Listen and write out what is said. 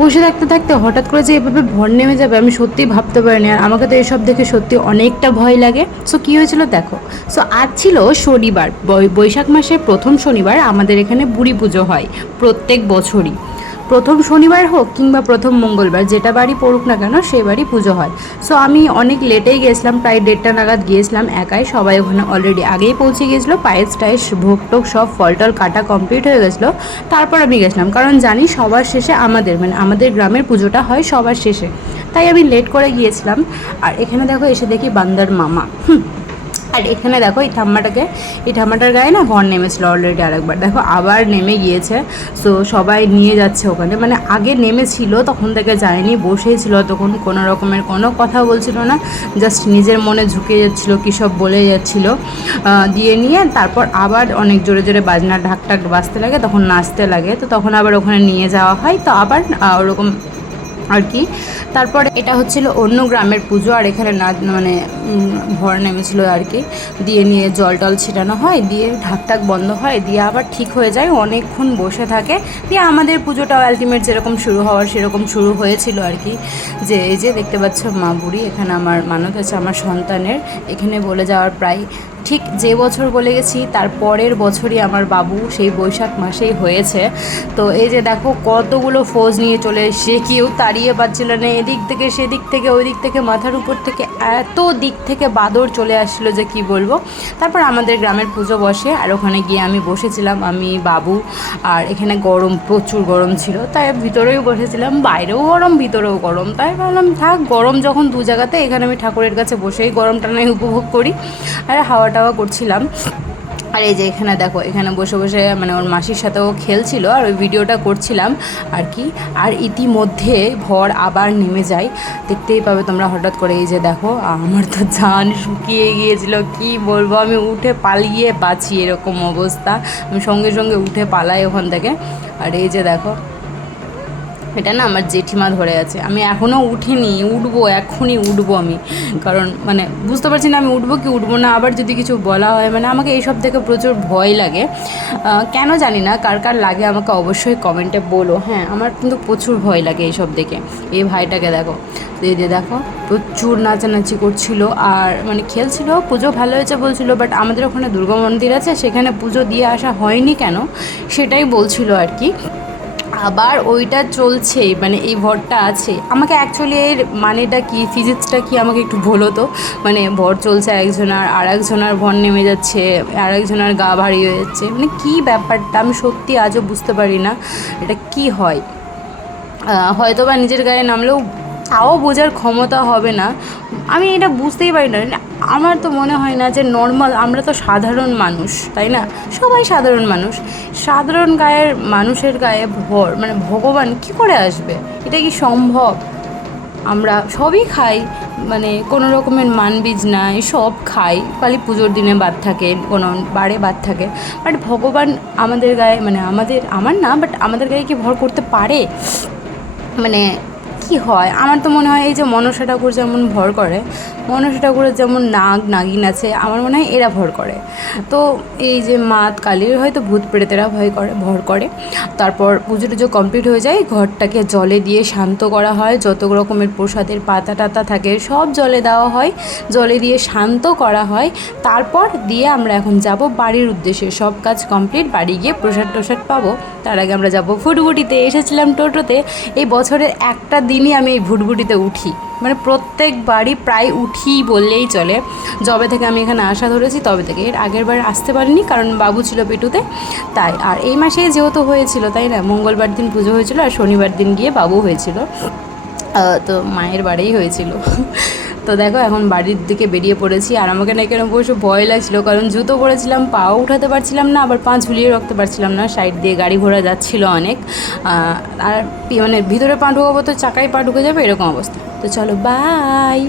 বসে থাকতে থাকতে হঠাৎ করে যে এভাবে ভর নেমে যাবে আমি সত্যিই ভাবতে পারিনি। আর আমাকে তো এসব দেখে সত্যি অনেকটা ভয় লাগে। সো কী হয়েছিল দেখো। সো আজ ছিল শনিবার, বৈশাখ মাসের প্রথম শনিবার। আমাদের এখানে বুড়ি পুজো হয় প্রত্যেক বছরই। প্রথম শনিবার হোক কিংবা প্রথম মঙ্গলবার, যেটা বাড়ি পড়ুক না কেন সেই বাড়ি পুজো হয়। সো আমি অনেক লেটেই গেছিলাম, প্রায় 1:30 নাগাদ গিয়েছিলাম একাই। সবাই ওখানে অলরেডি আগেই পৌঁছে গিয়েছিলো, পায়েস টায়েস ভোগ টোগ সব ফল টল কাটা কমপ্লিট হয়ে গেছিলো। তারপর আমি গেছিলাম, কারণ জানি সবার শেষে আমাদের গ্রামের পুজোটা হয় সবার শেষে, তাই আমি লেট করে গিয়েছিলাম। আর এখানে দেখো এসে দেখি বান্দার মামা। আর এখানে দেখো এই ঠাম্মাটার গায়ে না ভর নেমেছিলো অলরেডি আরেকবার, দেখো আবার নেমে গিয়েছে। সো সবাই নিয়ে যাচ্ছে ওখানে, মানে আগে নেমেছিল তখন থেকে যায়নি, বসেই ছিল তখন, কোনো রকমের কোনো কথা বলছিল না, জাস্ট নিজের মনে ঝুঁকে যাচ্ছিলো, কী সব বলে যাচ্ছিলো। দিয়ে নিয়ে তারপর আবার অনেক জোরে জোরে বাজনা ঢাক ঢাক বাজতে লাগে, তখন নাচতে লাগে, তো তখন আবার ওখানে নিয়ে যাওয়া হয়। তো আবার ওরকম আর কি। তারপর এটা হচ্ছিল অন্য গ্রামের পুজো, আর এখানে না মানে ভর নেমেছিলো আর কি। দিয়ে নিয়ে জল টল ছিটানো হয়, দিয়ে ঢাক ঢাক বন্ধ হয়, দিয়ে আবার ঠিক হয়ে যায়, অনেকক্ষণ বসে থাকে। দিয়ে আমাদের পুজোটাও আলটিমেট যেরকম শুরু হওয়ার সেরকম শুরু হয়েছিল আর কি। যে এই যে দেখতে পাচ্ছ মা বুড়ি, এখানে আমার মানত আছে আমার সন্তানের, এখানে বলে যাওয়ার প্রায় ঠিক যে বছর বলে গেছি তার পরের বছরই আমার বাবু সেই বৈশাখ মাসেই হয়েছে। তো এই যে দেখো কতগুলো ফৌজ নিয়ে চলে এসে, কেউ তাড়িয়ে পাচ্ছিল না, এদিক থেকে সেদিক থেকে ওই দিক থেকে, মাথার উপর থেকে এত দিক থেকে বাদর চলে আসছিলো যে কি বলবো। তারপর আমাদের গ্রামের পুজো বসে, আর ওখানে গিয়ে আমি বসেছিলাম, আমি বাবু। আর এখানে গরম, প্রচুর গরম ছিল, তাই ভিতরেও বসেছিলাম, বাইরেও গরম ভিতরেও গরম, তাই ভাবলাম থাক গরম যখন দু জায়গাতে, এখানে আমি ঠাকুরের কাছে বসেই গরমটা নয় উপভোগ করি। আর হাওয়া টাওয়া করছিলাম। আর এই যে এখানে দেখো, এখানে বসে বসে মানে ওর মাসির সাথেও খেলছিল, আর ওই ভিডিওটা করছিলাম আর কি। আর ইতিমধ্যে ভর আবার নেমে যায়, দেখতেই পাবে তোমরা হঠাৎ করে। এই যে দেখো আমার তো জান শুকিয়ে গিয়েছিল, কি বলবো, আমি উঠে পালিয়ে বাঁচি এরকম অবস্থা, আমি সঙ্গে সঙ্গে উঠে পালাই ওখান থেকে। আর এই যে দেখো এটা না আমার জেঠিমা ধরে আছে, আমি এখনও উঠিনি, উঠবো এখনই উঠবো আমি, কারণ মানে বুঝতে পারছি না আমি উঠবো কি উঠবো না, আবার যদি কিছু বলা হয়, মানে আমাকে এইসব থেকে প্রচুর ভয় লাগে। কেন জানি না, কার কার লাগে আমাকে অবশ্যই কমেন্টে বলো। হ্যাঁ, আমার কিন্তু প্রচুর ভয় লাগে এইসব দেখে। এই ভাইটাকে দেখো, এই যে দেখো প্রচুর নাচানাচি করছিল, আর মানে খেলছিল, পুজো ভালো হয়েছে বলছিল, বাট আমাদের ওখানে দুর্গা মন্দির আছে, সেখানে পুজো দিয়ে আসা হয়নি কেন সেটাই বলছিল আর কি। আবার ওইটা চলছেই, মানে এই ভরটা আছে। আমাকে অ্যাকচুয়ালি এর মানেটা কি, ফিজিক্সটা কি আমাকে একটু বলো তো। মানে ভর চলছে একজনার, আর একজনার ভর নেমে যাচ্ছে, আর একজনার গা ভারী হয়ে যাচ্ছে, মানে কী ব্যাপারটা আমি সত্যি আজও বুঝতে পারি না এটা কি হয়। হয়তো বা নিজের গায়ে নামলেও তাও বোঝার ক্ষমতা হবে না, আমি এটা বুঝতেই পারি না। আমার তো মনে হয় না যে নর্মাল, আমরা তো সাধারণ মানুষ তাই না, সবাই সাধারণ মানুষ, সাধারণ গায়ের মানুষের গায়ে ভর মানে ভগবান কী করে আসবে, এটা কি সম্ভব? আমরা সবই খাই, মানে কোনো রকমের মানবীজ নাই, সব খাই, খালি পুজোর দিনে বাদ থাকে, কোনো বারে বাদ থাকে, বাট ভগবান আমাদের গায়ে মানে আমার না, বাট আমাদের গায়ে কি ভর করতে পারে? মানে কি হয়, আমার তো মনে হয় এই যে মনসা ঠাকুর যেমন ভর করে, মনসা ঠাকুরের যেমন নাগ নাগিন আছে, আমার মনে হয় এরা ভর করে। তো এই যে মা কালীর হয়তো ভূত প্রেতেরা ভর করে। তারপর পুজো টুজো কমপ্লিট হয়ে যায়, ঘরটাকে জলে দিয়ে শান্ত করা হয়, যত রকমের প্রসাদের পাতা টাতা থাকে সব জলে দেওয়া হয়, জলে দিয়ে শান্ত করা হয়। তারপর দিয়ে আমরা এখন যাব বাড়ির উদ্দেশ্যে, সব কাজ কমপ্লিট, বাড়ি গিয়ে প্রসাদ টোসাদ পাবো। তার আগে আমরা যাব ভুটভুটিতে, এসেছিলাম টোটোতে, এই বছরের একটা দিনই আমি এই ভুটভুটিতে উঠি, মানে প্রত্যেক বাড়ি প্রায় উঠি বললেই চলে, যবে থেকে আমি এখানে আসা ধরেছি তবে থেকে। এর আগের বার আসতে পারিনি কারণ বাবু ছিল পেটুতে, তাই। আর এই মাসে যেহেতু হয়েছিল তাই না, মঙ্গলবার দিন পুজো হয়েছিল, আর শনিবার দিন গিয়ে বাবু হয়েছিল, তো মায়ের বাড়িই হয়েছিল। তো দেখো এখন বাড়ির দিকে বেরিয়ে পড়েছি, আর আমাকে না এখানে বসে ভয় লাগছিলো, কারণ জুতো পরেছিলাম, পাও উঠাতে পারছিলাম না, আবার পা ঝুলিয়ে রাখতে পারছিলাম না, সাইড দিয়ে গাড়ি ঘোড়া যাচ্ছিলো অনেক, আর মানে ভিতরে পা ঢুকাবো তো চাকায় পা ঢুকে যাবে এরকম অবস্থা। তো চলো বাই।